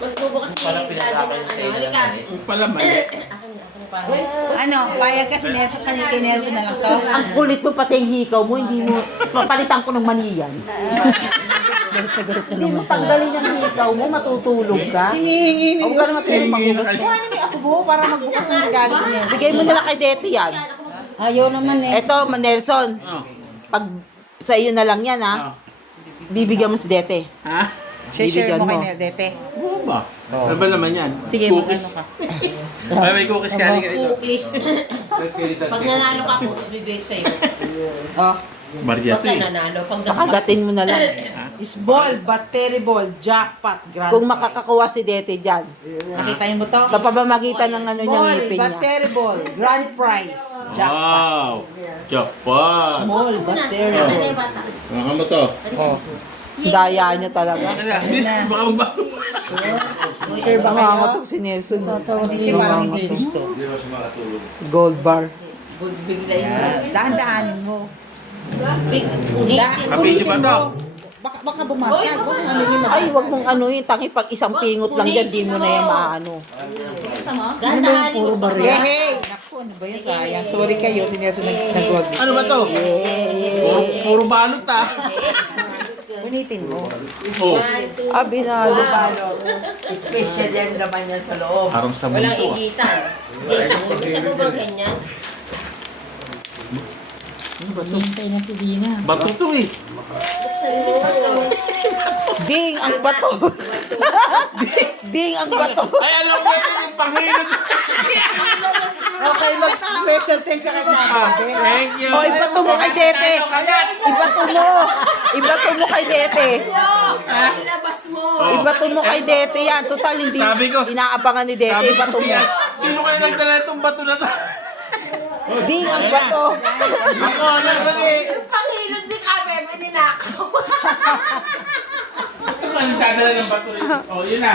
Magbubukas ni Parang Daddy pinag-aakay ng ng ano. kayo Halika. naman eh. Pala ba? Akin parang. Ano, payag kasi Nelson, kay Nelson na lang to. Ang kulit mo pati yung hikaw mo, hindi mo, papalitan ko ng maniyan. Hindi mo tanggalin yung hikaw mo, matutulog ka. Hinihingi Huwag ka naman pinagmagugas. Kuha na may akubo para magbukas ng regalo si Nelson. Bigay mo nila kay Dete yan. Ayaw naman eh. Eto, Nelson, Oh. pag sa iyo na lang yan ha, bibigyan mo si Dete. Ha? Share mo Bibigyan kay mo. Dete. Oo ba? Ano ba naman yan? Sige, mag-ano ka. Ay, may cookies ka. Halika dito. Cookies. Pag nanalo ka, cookies bibigay ko sa'yo. Oh. Maria Pag to ka eh. nanalo, pag Pakagatin mo na lang. Is ball, but terrible, jackpot, grand. Kung makakakuha si Dete dyan. Nakitain mo to? Sa pamamagitan ng ano niya, Small, ngipin but niya. terrible, grand prize, jackpot. Wow! Jackpot! Small, but terrible. Ano yung bata? Mga mo to. Oh. Daya niya talaga. Hindi, baka magbago. Sure ba kayo? Nangangatok si Nelson. Hindi parang hindi gusto. Gold bar. Good bigla yun. Dahan-dahanin mo. Big. Kapit ba to? Baka bumasag. Baka sabihin na. Ay, wag mong ano yun. Tangi pag isang pingot lang dyan, di mo na yung maano. Dahan-dahanin mo. Hey! Naku, ano ba yun? Sayang. Sorry kayo, si Nelson nagwag. Ano ba to? Puro balot ah. Unitin mo. Oh. Ah, binalo. Balot. Special yan naman yan sa loob. Parang sa Walang mundo ah. igitan. Isa mo ba ganyan? Ano ba to? Hintay na si Dina. Bato to eh. Ding, ang bato. Ding, ang bato. Ay, alam mo yun yung panghilot. Okay, mag-special thanks ka kay Sabi. Thank you. O, ibato mo kay Dete. Ibato mo. Ibato mo kay Dete. Ilabas mo. Ibato mo kay Dete yan. Total, hindi Sabi ko. inaabangan ni Dete. Sabi ko Ibato mo. siya, sino kayo nagdala itong bato na to? Ding, ang bato. Ako, nagbali. Pangilod ni Kabe, may ninakaw. Ito ba nagdadala ng bato rin? Oh, yun na.